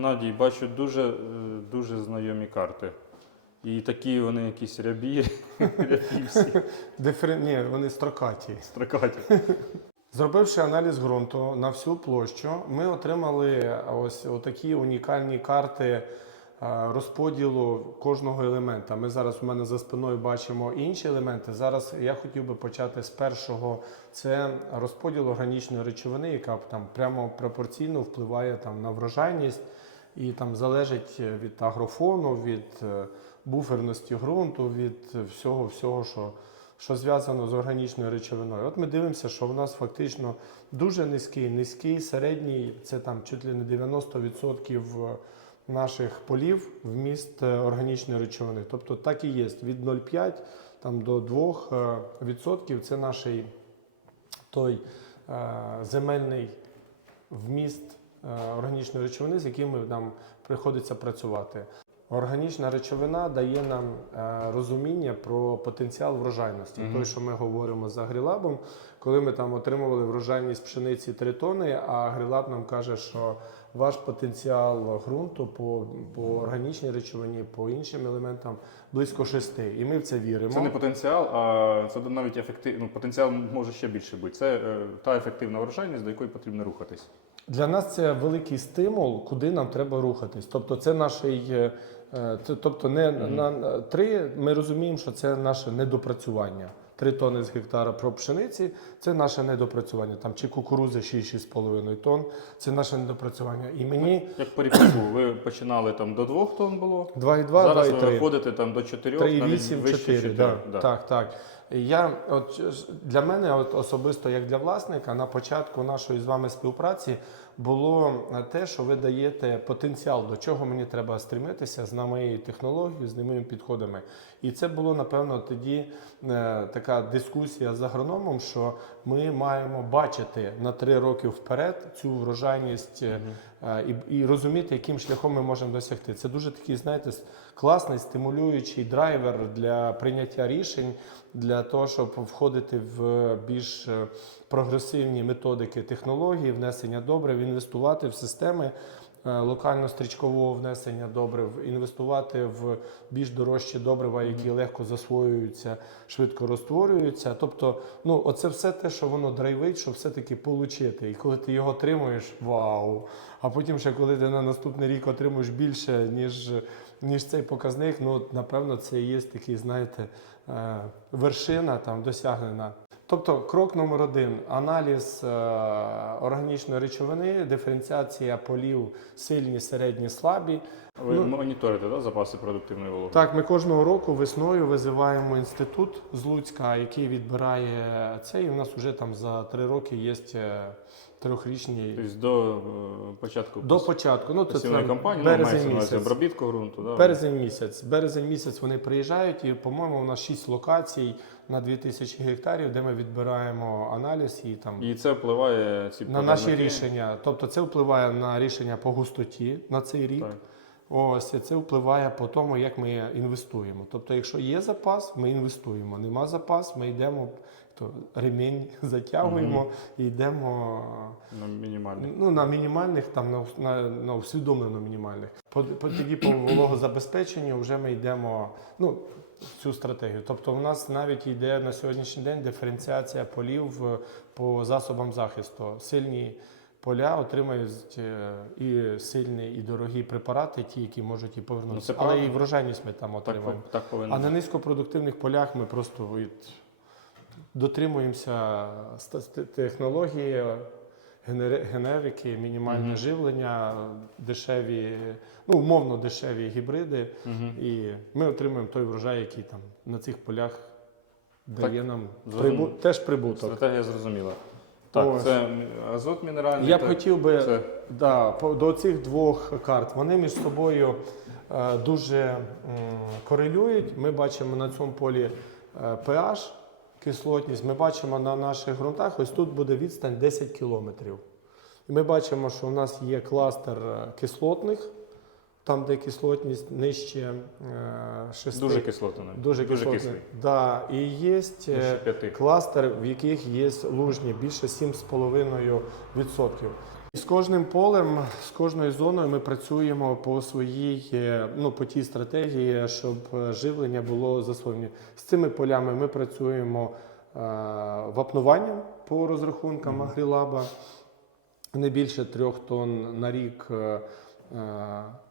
Геннадій, бачу дуже, е, дуже знайомі карти. І такі вони якісь рябі, рябі всі, Дифер... Ні, вони строкаті. строкаті. Зробивши аналіз ґрунту на всю площу, ми отримали ось такі унікальні карти е, розподілу кожного елемента. Ми зараз у мене за спиною бачимо інші елементи. Зараз я хотів би почати з першого. Це розподіл органічної речовини, яка там прямо пропорційно впливає там на врожайність і там залежить від агрофону, від е, буферності ґрунту, від всього, всього, що що зв'язано з органічною речовиною. От ми дивимося, що в нас фактично дуже низький, низький, середній, це там чуть ли не 90% наших полів вміст е, органічної речовини. Тобто так і є. Від 0,5 там, до 2% відсотків це наш той е, земельний вміст е, органічної речовини, з яким нам приходиться працювати. Органічна речовина дає нам е, розуміння про потенціал врожайності. Мгм. Той, що ми говоримо з агрілабом, коли ми там отримували врожайність пшениці 3 тони, а агрілаб нам каже, що ваш потенціал ґрунту по, по органічній речовині, по іншим елементам близько 6. І ми в це віримо. Це не потенціал, а це навіть ефектив... ну, потенціал може ще більше бути. Це е, та ефективна врожайність, до якої потрібно рухатись. Для нас це великий стимул, куди нам треба рухатись. Тобто, це наш, е, тобто, не Мгм. на три. Ми розуміємо, що це наше недопрацювання. Три тони з гектара про пшениці це наше недопрацювання. Там чи кукурузи 6-6,5 тонн. Це наше недопрацювання. І мені Як по ви починали там до 2 тонн було. 2,2, Зараз ви виходите там до 4, 3,8, 4, да. да. Так, так. Я, от, для мене от, особисто, як для власника, на початку нашої з вами співпраці було е, те, що ви даєте потенціал, до чого мені треба стремитися з моєю технологією, з моїми підходами. І це було, напевно, тоді е, така дискусія з агрономом, що ми маємо бачити на три роки вперед цю врожайність е, е, і, і розуміти, яким шляхом ми можемо досягти. Це дуже такий, знаєте, класний стимулюючий драйвер для прийняття рішень, для того, щоб входити в більш е, прогресивні методики технології, внесення добрив, інвестувати в системи. е, Локально-стрічкового внесення добрив, інвестувати в більш дорожчі добрива, які легко засвоюються, швидко розтворюються. Тобто, ну оце все те, що воно драйвить, щоб все-таки отримати. І коли ти його отримуєш, вау! А потім ще коли ти на наступний рік отримуєш більше, ніж, ніж цей показник, ну напевно, це і є такий, знаєте, е, вершина там досягнена. Тобто, крок номер один аналіз е, органічної речовини, диференціація полів сильні, середні, слабі. Ви Ну, моніторите да, запаси продуктивної вологи? Так, ми кожного року весною визиваємо інститут з Луцька, який відбирає це. І в нас вже там за три роки є е, трьохрічні Тобто до е, початку до початку. Ну, це кампанії, ну, березень на місяць. обробітку ґрунту. Да? Березень місяць. Березень місяць вони приїжджають, і, по-моєму, у нас шість локацій на 2000 гектарів, де ми відбираємо аналіз і там І це впливає ці на наші рішення. Тобто це впливає на рішення по густоті на цей рік. Так. Ось і це впливає по тому, як ми інвестуємо. Тобто, якщо є запас, ми інвестуємо. Нема запас, ми йдемо, то ремінь затягуємо і йдемо На мінімальний. ну, на мінімальних, там на, на, на усвідомлено мінімальних. По, по, тоді по вологозабезпеченню вже ми йдемо ну, в цю стратегію. Тобто, у нас навіть йде на сьогоднішній день диференціація полів е, по засобам захисту. Сильні поля отримають е, і сильні, і дорогі препарати, ті, які можуть і повернутися. Ну, Але і врожайність ми там Так, отримаємо. так повинно. А на низькопродуктивних полях ми просто від, дотримуємося технології, генери- генерики, мінімальне Мгм. живлення, дешеві, ну умовно дешеві гібриди. Мгм. І ми отримуємо той врожай, який там на цих полях дає нам прибу- теж прибуток. Стратегія зрозуміла. Так, Ось. це азот мінеральний. Я б та- хотів би це да, по- до цих двох карт. Вони між собою е, дуже м, корелюють. Ми бачимо на цьому полі е, pH, кислотність. Ми бачимо на наших ґрунтах, ось тут буде відстань 10 кілометрів. І ми бачимо, що у нас є кластер е, кислотних, там, де кислотність нижче 6. дуже кислотний. Дуже, кислий. Да. І є е, кластер, в яких є лужні більше 7,5%. З кожним полем, з кожною зоною ми працюємо по своїй, е, ну по тій стратегії, щоб е, живлення було засвоєння. З цими полями ми працюємо е, вапнуванням по розрахункам Агрілаба. Не більше трьох тонн на рік е,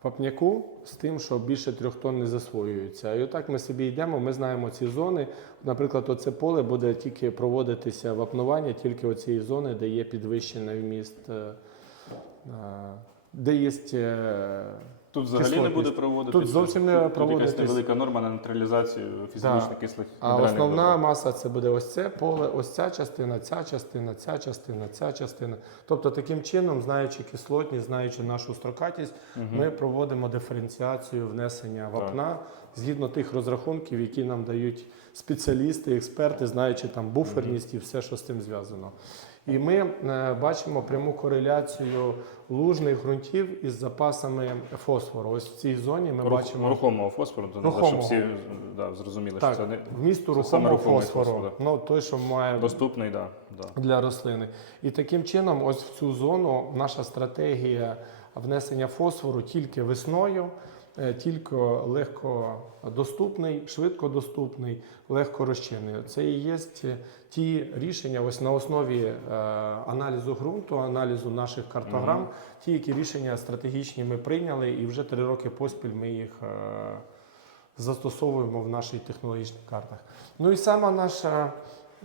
е, з тим, що більше трьох тонн не засвоюється. І отак ми собі йдемо, ми знаємо ці зони. Наприклад, оце поле буде тільки проводитися вапнування, тільки оцієї зони, де є підвищений вміст, е, е, де є. Тут взагалі не буде проводитися. Тут зовсім не Тут якась невелика норма на нейтралізацію фізично кислих А основна добрив. маса це буде ось це поле, ось ця частина, ця частина, ця частина, ця частина. Тобто, таким чином, знаючи кислотність, знаючи нашу строкатість, ми проводимо диференціацію внесення вапна згідно тих розрахунків, які нам дають спеціалісти, експерти, знаючи там буферність і все, що з цим зв'язано. І ми е, бачимо пряму кореляцію лужних ґрунтів із запасами фосфору.Ось в цій зоні ми Рух- бачимо рухомого фосфору, то треба, щоб всі да, зрозуміли, так, що це не вмісту рухомого рухомий фосфору. фосфор, Ну той, що має доступний, да, да. для рослини. І таким чином, ось в цю зону наша стратегія внесення фосфору тільки весною, тільки легко доступний, швидко доступний, легко розчинний. Це і є ті рішення, ось на основі е, аналізу ґрунту, аналізу наших картограм, ті, які рішення стратегічні ми прийняли, і вже три роки поспіль ми їх. е, Застосовуємо в наших технологічних картах. Ну і сама наша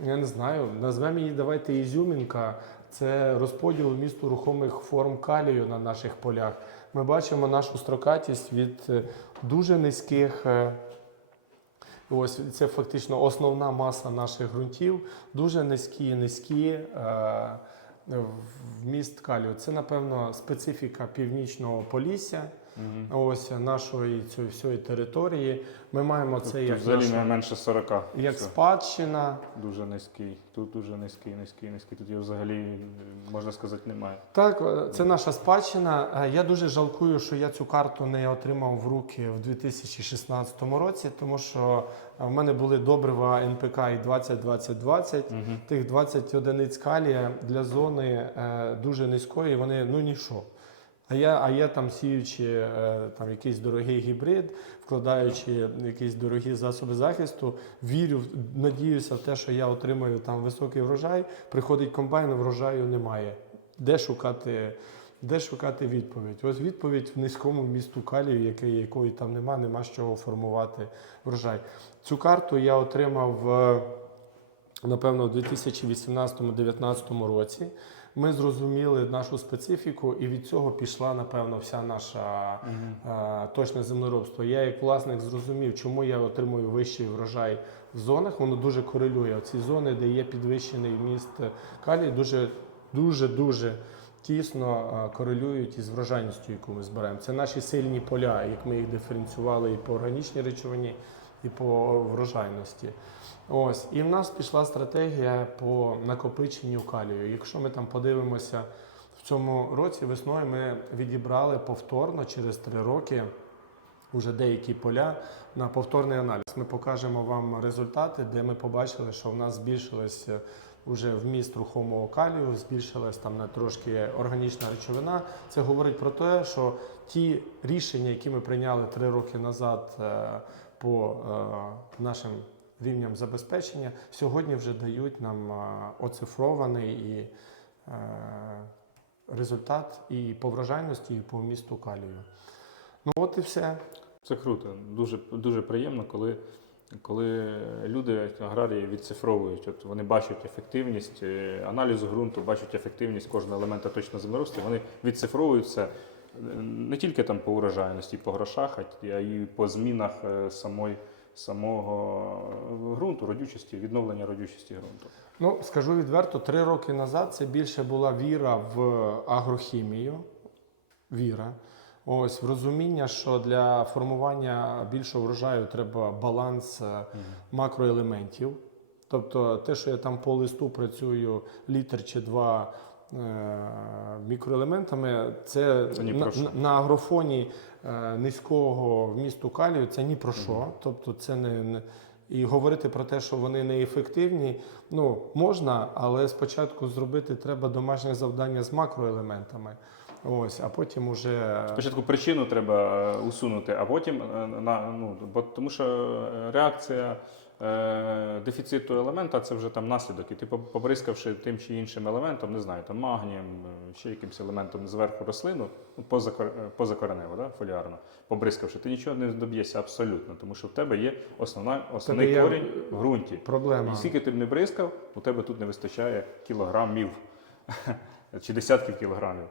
я не знаю, назвемо її давайте ізюмінка. Це розподіл місту рухомих форм калію на наших полях. Ми бачимо нашу строкатість від е, дуже низьких. е, Ось це фактично основна маса наших ґрунтів. Дуже низькі, низькі е, вміст калію. Це, напевно, специфіка північного полісся. Ось нашої цієї всієї території. Ми маємо це Тут як, взагалі наша- не менше 40. як Все. спадщина. Дуже низький. Тут дуже низький, низький, низький. Тут його взагалі, е, можна сказати, немає. Так, е, це наша спадщина. Е, Я дуже жалкую, що я цю карту не отримав в руки в 2016 році, тому що в мене були добрива НПК і 20-20-20. Тих 20 одиниць калія для зони дуже низької, вони ну ніщо. А я, а я там сіючи е, там якийсь дорогий гібрид, вкладаючи якісь дорогі засоби захисту, вірю, надіюся в те, що я отримаю там високий врожай. Приходить комбайн, врожаю немає. Де шукати, де шукати відповідь? Ось відповідь в низькому місту калію, якої, якої там нема, нема з чого формувати врожай. Цю карту я отримав. е, напевно, у 2018-2019 році. Ми зрозуміли нашу специфіку, і від цього пішла, напевно, вся наша е, точне землеробство. Я, як власник, зрозумів, чому я отримую вищий врожай в зонах. Воно дуже корелює. Ці зони, де є підвищений вміст калію, дуже, дуже, дуже тісно е, корелюють із врожайністю, яку ми збираємо. Це наші сильні поля, як ми їх диференціювали і по органічній речовині, і по врожайності. Ось, і в нас пішла стратегія по накопиченню калію. Якщо ми там подивимося в цьому році, весною ми відібрали повторно через три роки уже деякі поля на повторний аналіз. Ми покажемо вам результати, де ми побачили, що в нас збільшилося вже вміст рухомого калію, збільшилась там на трошки органічна речовина. Це говорить про те, що ті рішення, які ми прийняли три роки назад е, по е, нашим рівням забезпечення, сьогодні вже дають нам е, оцифрований і результат і по врожайності, і по вмісту калію. Ну от і все. Це круто. Дуже, дуже приємно, коли, коли люди, аграрії відцифровують. От вони бачать ефективність е, аналізу ґрунту, бачать ефективність кожного елемента точно землеробства. Вони відцифровують це е, не тільки там по урожайності, по грошах, а й по змінах е, самої, самого ґрунту, родючості, відновлення родючості ґрунту. Ну, скажу відверто, три роки назад це більше була віра в агрохімію. Віра. Ось в розуміння, що для формування більшого врожаю треба баланс е, макроелементів. Тобто те, що я там по листу працюю літр чи два е, мікроелементами, це, на, на- агрофоні е, низького вмісту калію це ні про що. Тобто це не, І говорити про те, що вони неефективні, ну можна, але спочатку зробити треба домашнє завдання з макроелементами. Ось, а потім уже Спочатку причину треба е, усунути, а потім е, на ну бо тому, що е, реакція е, дефіциту елемента це вже там наслідок. І ти побризкавши тим чи іншим елементом, не знаю, там магнієм, е, ще якимось елементом зверху рослину, ну, е, позакоренево, да, фоліарно, побризкавши, ти нічого не доб'єшся абсолютно, тому що в тебе є основна, основний є корінь в ґрунті. проблема. І скільки ти б не бризкав, у тебе тут не вистачає кілограмів чи десятків кілограмів.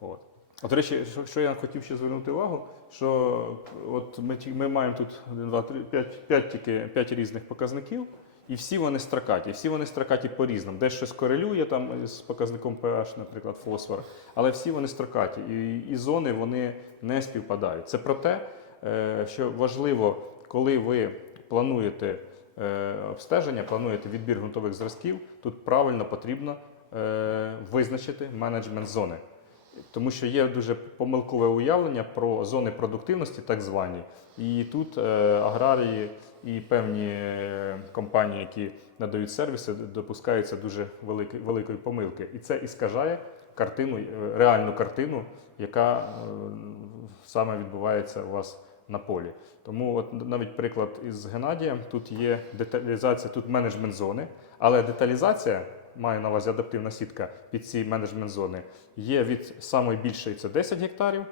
От. От, речі, що, що я хотів ще звернути увагу, що от ми, ми маємо тут 1, 2, 3, 5, 5, тільки 5 різних показників, і всі вони строкаті. Всі вони строкаті по-різному. Десь щось корелює там з показником pH, наприклад, фосфор, але всі вони строкаті. І, і зони вони не співпадають. Це про те, е, що важливо, коли ви плануєте е, обстеження, плануєте відбір ґрунтових зразків, тут правильно потрібно е, визначити менеджмент зони. Тому що є дуже помилкове уявлення про зони продуктивності, так звані. І тут е, аграрії і певні е, компанії, які надають сервіси, допускаються дуже велики, великої помилки. І це іскажає картину, е, реальну картину, яка е, саме відбувається у вас на полі. Тому от навіть приклад із Геннадієм, тут є деталізація, тут менеджмент зони, але деталізація, маю на увазі адаптивна сітка під ці менеджмент зони, є від самої більшої це 10 гектарів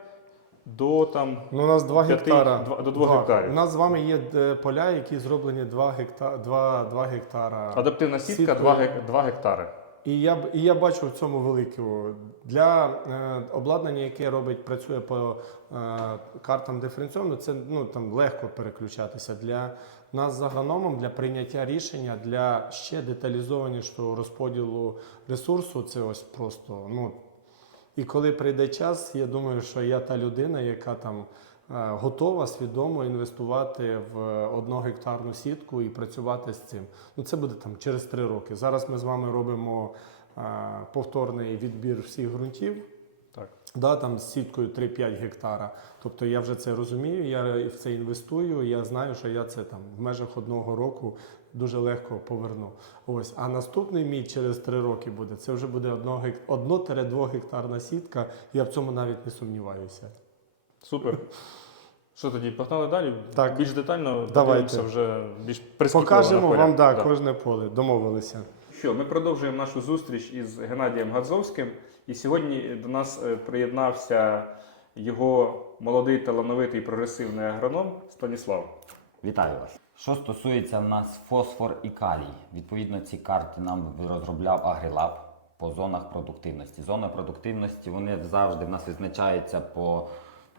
до там Ну, у нас 2 П'яти- гектара. до двох гектарів. У нас з вами є е, поля, які зроблені 2 гекта, 2, 2 гектара. адаптивна сітка Сіткою. 2, гек- 2 гектари. І я, і я бачу в цьому велику для е, обладнання, яке робить, працює по е, картам диференційно, це ну там легко переключатися. Для нас з агрономом для прийняття рішення для ще деталізованішого розподілу ресурсу. Це ось просто ну. І коли прийде час, я думаю, що я та людина, яка там е, готова свідомо інвестувати в одногектарну сітку і працювати з цим. Ну це буде там через три роки. Зараз ми з вами робимо е, повторний відбір всіх ґрунтів. Да, там з сіткою 3-5 гектара. Тобто я вже це розумію, я в це інвестую, я знаю, що я це там в межах одного року дуже легко поверну. Ось. А наступний мій через 3 роки буде. Це вже буде 1-2 гектарна сітка. Я в цьому навіть не сумніваюся. Супер. Що тоді? Погнали далі? Так. Більш детально Давайте. вже більш прискіпливо Покажемо вам да, Да. кожне поле. Домовилися. Що, ми продовжуємо нашу зустріч із Геннадієм Гадзовським. І сьогодні до нас е, приєднався його молодий талановитий прогресивний агроном Станіслав. Вітаю вас. Що стосується нас фосфор і калій, відповідно ці карти нам розробляв Агрилаб по зонах продуктивності. Зони продуктивності вони завжди в нас визначаються по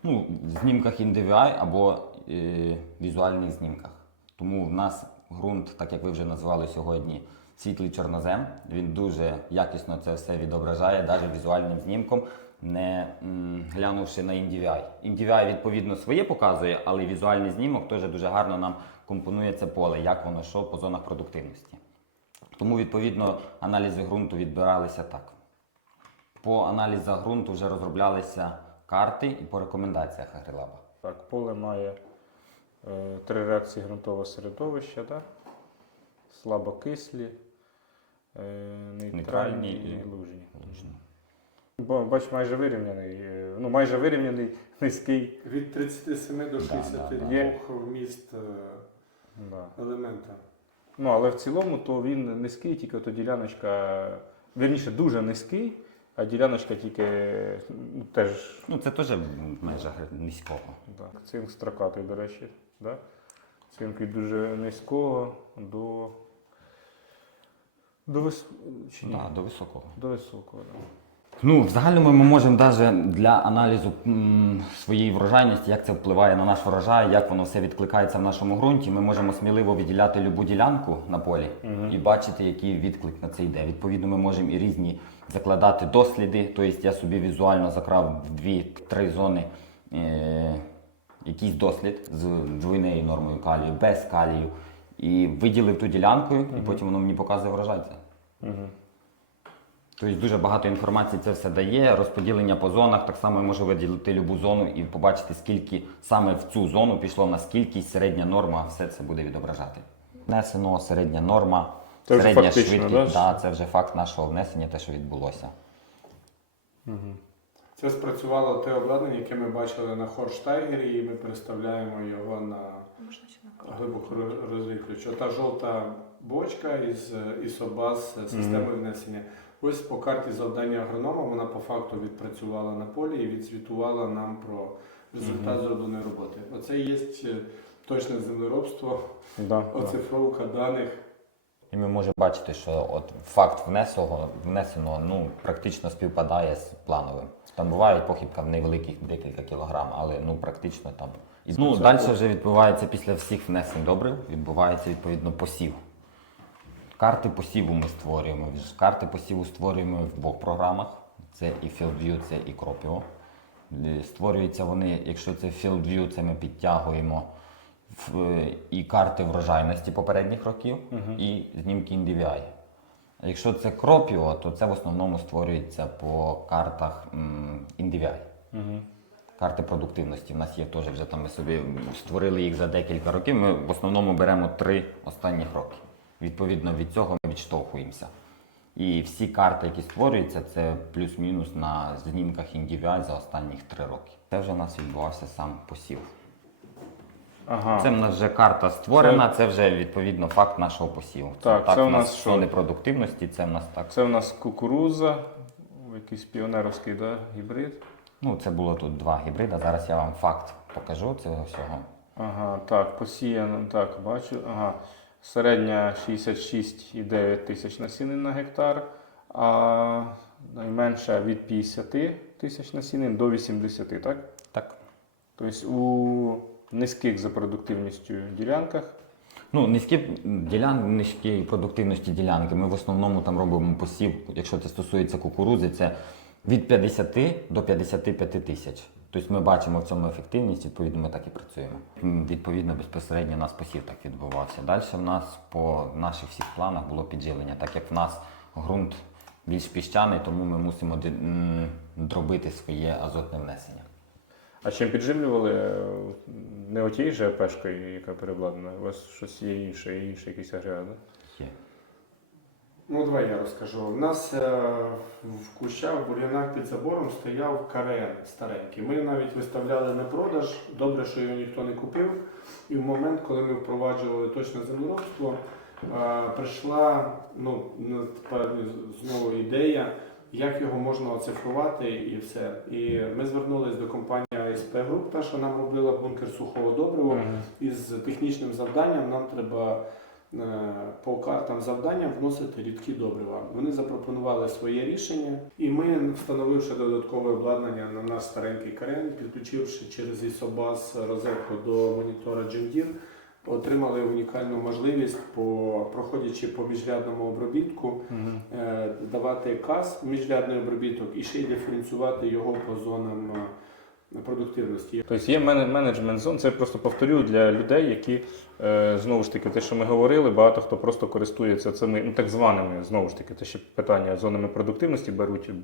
ну, знімках індивідуаль або е, візуальних знімках. Тому в нас ґрунт, так як ви вже назвали сьогодні, світлий чорнозем. Він дуже якісно це все відображає, навіть візуальним знімком, не м, глянувши на NDVI. NDVI, відповідно, своє показує, але візуальний знімок теж дуже гарно нам компонує це поле, як воно що по зонах продуктивності. Тому, відповідно, аналізи ґрунту відбиралися так. По аналізах ґрунту вже розроблялися карти і по рекомендаціях Агрилаба. Так, поле має е, три реакції ґрунтового середовища, так? слабокислі, е, нейтральні Нейтральні і і лужні. Бо, бач, майже вирівняний, е, ну майже вирівняний низький. Від 37 до 62 Є. вміст Да. елемента. Ну, але в цілому то він низький, тільки ото діляночка, вірніше, дуже низький, а діляночка тільки ну, теж Ну, це теж межах низького. да. цинк строкатий, до речі. Да? Цинк від дуже низького до. До, вис... Чи ні? Да, до високого. до високого. Да. Ну, в загальному ми можемо навіть для аналізу м, своєї врожайності, як це впливає на наш врожай, як воно все відкликається в нашому ґрунті. Ми можемо сміливо відділяти любу ділянку на полі і бачити, який відклик на це йде. Відповідно, ми можемо і різні закладати досліди. Тобто я собі візуально закрав в дві-три зони е, якийсь дослід з двойною нормою калію, без калію, і виділив ту ділянку, і потім воно мені показує врожай. Це. Тобто дуже багато інформації це все дає, розподілення по зонах. Так само я можу виділити любу зону і побачити, скільки саме в цю зону пішло, наскільки середня норма все це буде відображати. внесено, середня норма, Це вже середня фактично, швидкість. да? Да, це вже факт нашого внесення, те, що відбулося. Це спрацювало те обладнання, яке ми бачили на Хорштайгері, і ми переставляємо його на глибоку роз- розріхлювач. Ота жовта бочка із ісобаз системи внесення. Ось по карті завдання агронома вона по факту відпрацювала на полі і відзвітувала нам про результат зробленої роботи. Оце є е, точне землеробство, Да, да. оцифровка даних. І ми можемо бачити, що от факт внесеного, внесеного ну, практично співпадає з плановим. Там буває похибка в невеликих декілька кілограм, але ну, практично там. Ну, далі вже відбувається після всіх внесень добрив, відбувається відповідно посів. Карти посіву ми створюємо. Карти посіву створюємо в двох програмах. Це і FieldView, це і Cropio. Е, Створюються вони, якщо це FieldView, це ми підтягуємо в, і карти врожайності попередніх років, і знімки NDVI. А якщо це Cropio, то це в основному створюється по картах NDVI. Карти продуктивності. У нас є теж вже там ми собі створили їх за декілька років. Ми в основному беремо три останніх роки. Відповідно від цього ми відштовхуємося. І всі карти, які створюються, це плюс-мінус на знімках індивідуаль за останніх три роки. Це вже у нас відбувався сам посів. Ага. Це в нас вже карта створена, це вже відповідно факт нашого посіву. Так, так це у нас що? зони продуктивності, це в нас так. Це в нас кукуруза, якийсь піонеровський да, гібрид. Ну, це було тут два гібрида. Зараз я вам факт покажу цього всього. Ага, так, посіяно, так, бачу. Ага. Середня 66,9 тисяч насінин на гектар, а найменша від 50 тисяч насінин до 80, так? Так. Тобто у низьких за продуктивністю ділянках. Ну, низькі ділян, низькі продуктивності ділянки. Ми в основному там робимо посів, якщо це стосується кукурузи, це від 50 до 55 тисяч. Тобто ми бачимо в цьому ефективність, відповідно, ми так і працюємо. Відповідно, безпосередньо у нас посів так відбувався. Далі в нас по наших всіх планах було підживлення, так як в нас ґрунт більш піщаний, тому ми мусимо дробити своє азотне внесення. А чим підживлювали? Е, Не отією же АПшкою, яка перебладнана, у вас щось є інше, є інший якийсь агрегат? Є. Ну, давай я розкажу. У нас е, в кущах, в бур'янах під забором стояв карен старенький. Ми навіть виставляли на продаж. Добре, що його ніхто не купив. І в момент, коли ми впроваджували точне землеробство, е, прийшла ну, знову ідея, як його можна оцифрувати і все. І ми звернулись до компанії АСП Груп, та, що нам робила бункер сухого добрива. Із технічним завданням нам треба по картам завдання вносити рідкі добрива. Вони запропонували своє рішення, і ми, встановивши додаткове обладнання на наш старенький карен, підключивши через ISOBAS розетку до монітора Deere, отримали унікальну можливість, по, проходячи по міжрядному обробітку, е, давати каз міжрядний обробіток і ще й диференціювати його по зонам е, продуктивності. Тобто є мене- менеджмент зон. Це просто повторю для людей, які е, знову ж таки, те, що ми говорили, багато хто просто користується цими ну, так званими, знову ж таки, те ще питання зонами продуктивності беруть м,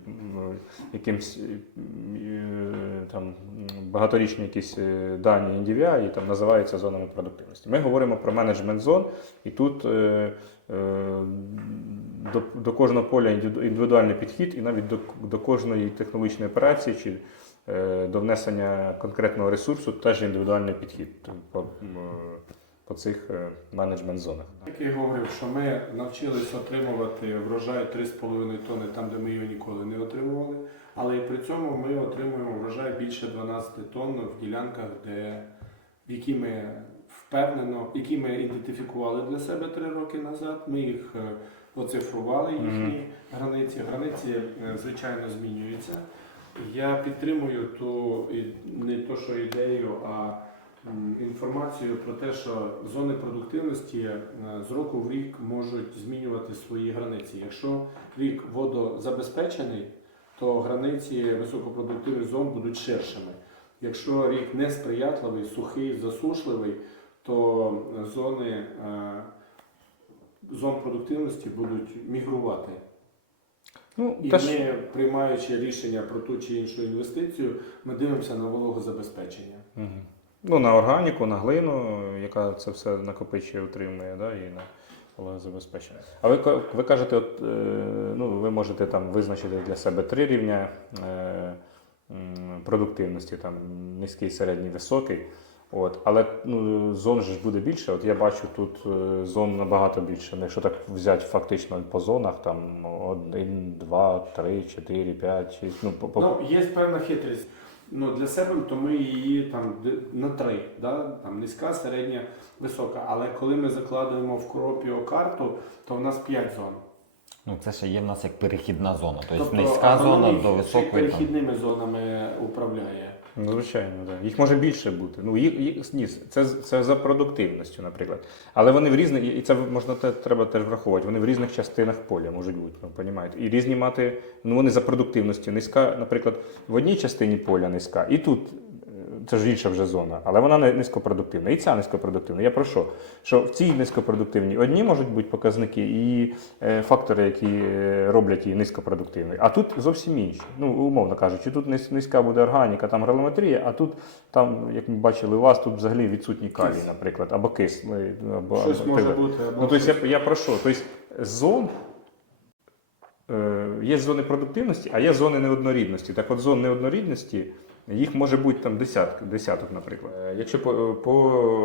якимсь е, там багаторічні якісь е, дані NDVI і там називаються зонами продуктивності. Ми говоримо про менеджмент зон, і тут. Е, е, до, до кожного поля індивіду- індивідуальний підхід, і навіть до, до кожної технологічної операції чи е, до внесення конкретного ресурсу теж індивідуальний підхід по, по цих е, менеджмент зонах. Як я говорив, що ми навчились отримувати врожай 3,5 тонни там, де ми його ніколи не отримували. Але і при цьому ми отримуємо врожай більше 12 тонн в ділянках, де, в які ми впевнено, які ми ідентифікували для себе три роки назад. Ми їх е, оцифрували, їхні границі. Границі, е, звичайно, змінюються. Я підтримую ту не то, що ідею, а інформацію про те, що зони продуктивності е, з року в рік можуть змінювати свої границі. Якщо рік водозабезпечений, то границі високопродуктивних зон будуть ширшими. Якщо рік несприятливий, сухий, засушливий, то зони е, зон продуктивності будуть мігрувати. Ну, І теж, ми, приймаючи рішення про ту чи іншу інвестицію, ми дивимося на вологозабезпечення. Мгм. Ну, на органіку, на глину, яка це все накопичує, утримує, да, і на вологозабезпечення. А ви, ка- ви кажете, от, е, ну, ви можете там визначити для себе три рівня е, м, продуктивності, там низький, середній, високий. От, але ну, зон ж буде більше. От я бачу тут е, зон набагато більше. Ну, Якщо так взяти фактично по зонах, там один, два, три, чотири, п'ять, шість. Ну, по, по, Ну, є певна хитрість. Ну, для себе то ми її там на три, да? там низька, середня, висока. Але коли ми закладуємо в Кропіо карту, то в нас 5 зон. Ну, це ще є в нас як перехідна зона. Тобто, Тобто низька зона до високої. Там. перехідними зонами управляє. Ну, Звичайно, да. їх може більше бути. Ну, їх, їх, ні, це, це за продуктивністю, наприклад. Але вони в різних, і це можна те, треба теж враховувати. Вони в різних частинах поля можуть бути, ну, понімаєте? І різні мати, ну вони за продуктивністю. Низька, наприклад, в одній частині поля низька, і тут це ж інша вже зона, але вона не низькопродуктивна. І ця низькопродуктивна. Я про що? Що в цій низькопродуктивній одні можуть бути показники і е, фактори, які е, роблять її низькопродуктивною, а тут зовсім інші. Ну, умовно кажучи, тут низька буде органіка, там граламетрія, а тут, там, як ми бачили, у вас тут взагалі відсутній калій, наприклад, або кис. ну, Або, Щось або- може бути. або Ну, тобто я, я про що? Тобто зон. Е, є зони продуктивності, а є зони неоднорідності. Так от зон неоднорідності їх може бути там десяток, десяток наприклад. Е, Якщо по, по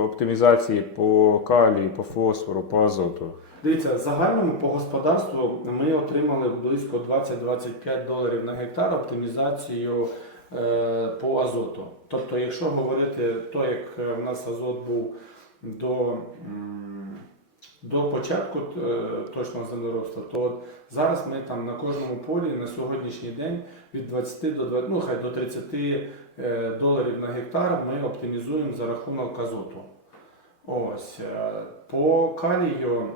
оптимізації по калію, по фосфору, по азоту. Дивіться, в загальному по господарству ми отримали близько 20-25 доларів на гектар оптимізацію е, по азоту. Тобто, якщо говорити то, як е, в нас азот був до, до початку е, точного землеробства, то зараз ми там на кожному полі на сьогоднішній день від 20 до 20, ну, хай до 30 е, доларів на гектар ми оптимізуємо за рахунок азоту. Ось е, по калію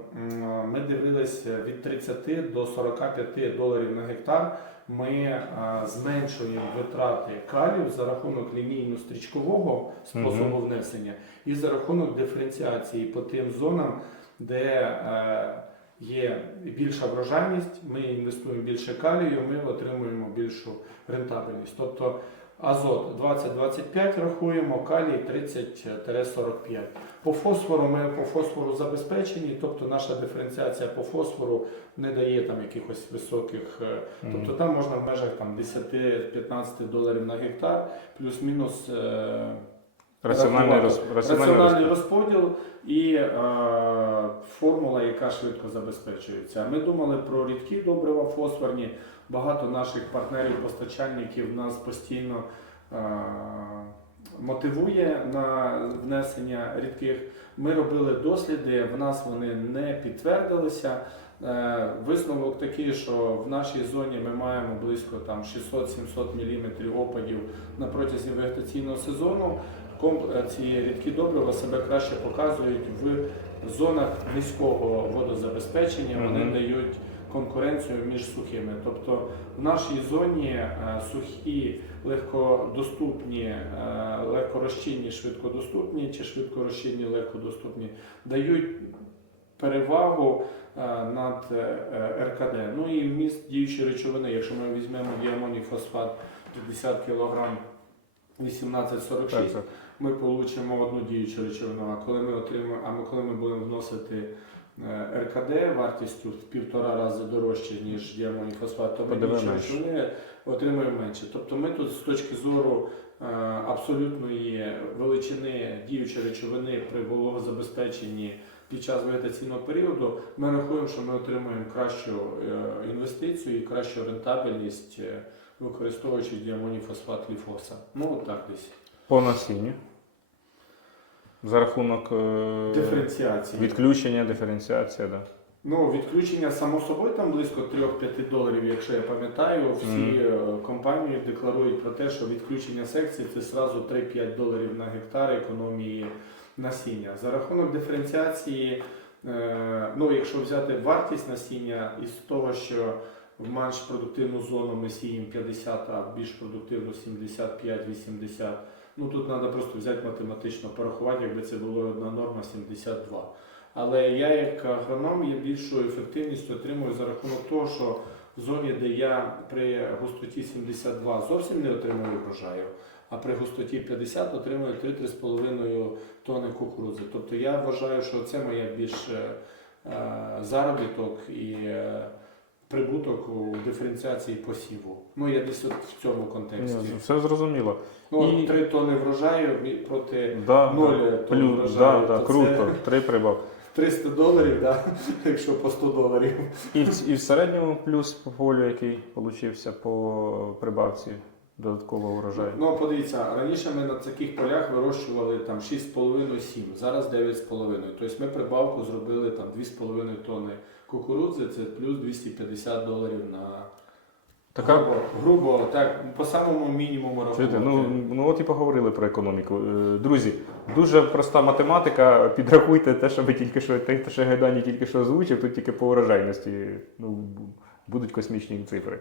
ми дивилися від 30 до 45 доларів на гектар. Ми е, зменшуємо витрати калію за рахунок лінійно-стрічкового способу внесення і за рахунок диференціації по тим зонам, де е, є більша врожайність, ми інвестуємо більше калію, ми отримуємо більшу рентабельність. Тобто азот 20-25 рахуємо, калій 30-45. По фосфору ми по фосфору забезпечені, тобто наша диференціація по фосфору не дає там якихось високих. е, Тобто там можна в межах там 10-15 доларів на гектар, плюс-мінус. Е, Раціональний, роз, раціональний раціональний розподіл. і е, формула, яка швидко забезпечується. Ми думали про рідкі добрива фосфорні. Багато наших партнерів-постачальників нас постійно е, мотивує на внесення рідких. Ми робили досліди, в нас вони не підтвердилися. Е, Висновок такий, що в нашій зоні ми маємо близько там 600-700 мм опадів на протязі вегетаційного сезону. Е, Ці рідкі добрива себе краще показують в зонах низького водозабезпечення. Вони дають конкуренцію між сухими. Тобто в нашій зоні е, сухі, легкодоступні, е, легкорозчинні, швидкодоступні чи швидкорозчинні, легкодоступні дають перевагу над РКД. Ну і вміст діючої речовини, якщо ми візьмемо діамоній фосфат 50 кг 1846, Так, так. Ми отримаємо одну діючу речовину. А коли ми отримаємо, а ми коли ми будемо вносити е, РКД вартістю в півтора рази дорожче, ніж діамоній фосфат, то ми діючі речовини отримуємо менше. Тобто ми тут з точки зору е, абсолютної величини діючої речовини при вологозабезпеченні під час вегетаційного періоду, ми рахуємо, що ми отримуємо кращу е, інвестицію і кращу рентабельність, використовуючи діамоній фосфат ліфоса. Ну, от так десь. По насінню. За рахунок е, Диференціації. відключення, диференціація, да. Ну, відключення само собою там близько 3-5 доларів, якщо я пам'ятаю. Всі е, компанії декларують про те, що відключення секції це зразу 3-5 доларів на гектар економії насіння. За рахунок диференціації, е, ну якщо взяти вартість насіння із того, що в менш продуктивну зону ми сіємо 50, а в більш продуктивну 75-80. Ну тут треба просто взяти математично порахувати, якби це було одна норма 72. Але я як агроном я більшу ефективність отримую за рахунок того, що в зоні, де я при густоті 72 зовсім не отримую врожаю, а при густоті 50 отримую 3-3,5 тонни кукурудзи. Тобто я вважаю, що це моя більш е, заробіток і е, прибуток у диференціації посіву. Ну, я десь от в цьому контексті. Ні, Все зрозуміло. Ну, І- 3 тонни врожаю проти Да, Ноль да, тонн плюс, врожаю, да, да, то круто, це- три прибав. 300 доларів, да? якщо по 100 доларів. І в, і в середньому плюс по полю, який получився по прибавці додаткового врожаю. Ну, подивіться, раніше ми на таких полях вирощували там 6,5-7, зараз 9,5. Тобто ми прибавку зробили там 2,5 тонни кукурудзи, це плюс 250 доларів на Така, грубо, грубо так, по самому мінімуму чуєте, ну, ну от і поговорили про економіку. Е, Друзі, дуже проста математика. Підрахуйте те, що ви тільки що, те, що Гайдані тільки що озвучив, тут тільки по урожайності ну, будуть космічні цифри.